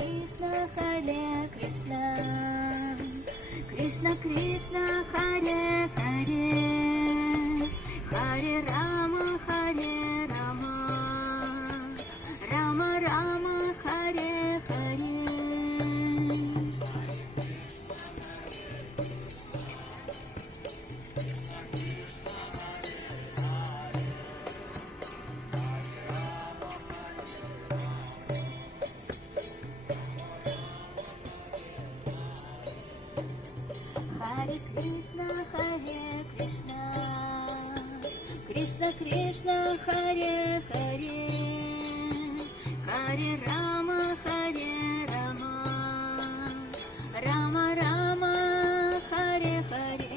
Krishna, Krishna Krishna, Hare Hare, Hare Rama, Rama Rama, Hare Hare. Hare Krishna, Krishna Krishna, Hare Hare, Hare Rama, Rama Rama, Hare Hare,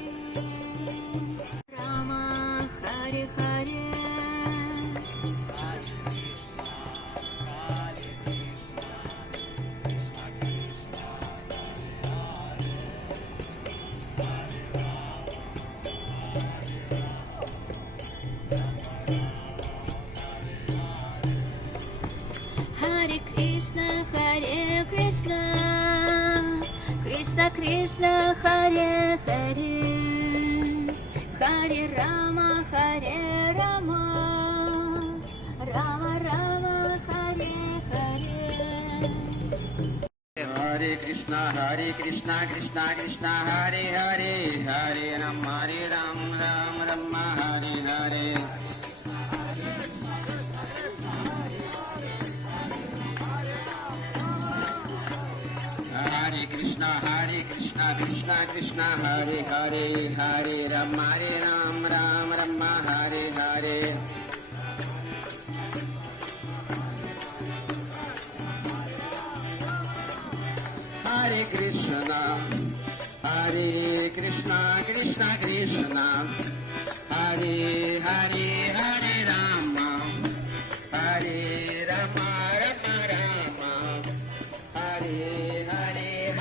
Rama Hare Hare. Hare Krishna, Krishna Krishna, Hare Hare, Hare Rama, Rama Rama, Hare Hare. Hare Krishna, Krishna Krishna, Hare Hare, Hare Rama, Rama Hare Hare. Hare Krishna, Krishna Krishna, Hare Hare, Hare Rama, Rama Hare Hare. Hare Krishna, Krishna Krishna, Hare Hare, Hare Rama, Rama Rama, Hare Hare,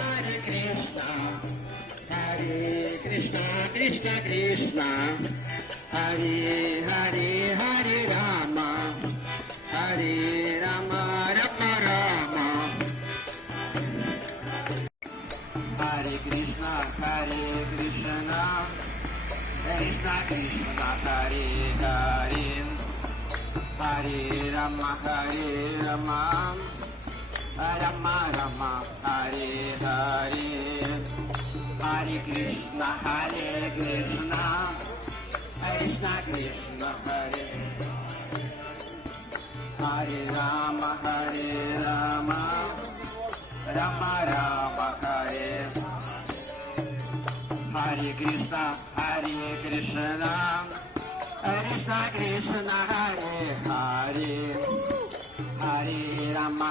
Hare Krishna, Krishna Krishna, Hare Hare, Hare Rama, Rama Rama. Hare Krishna, Krishna Krishna, Hare Hare, Hare Rama, Rama Rama, Hare Hare, Hare Krishna, Krishna Krishna, Hare Rama, Rama Rama, Hare Hare Krishna, Krishna Krishna, Hare Hare, Hare Rama,